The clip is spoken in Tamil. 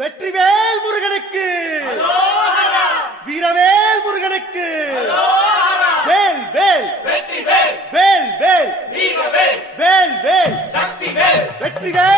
வெற்றிவேல் முருகனுக்கு வீரவேல் முருகனுக்கு வேல் வேல் வெற்றி வேல் வேல் வேல் வேல் வேல் சக்தி வேல் வெற்றி வேல்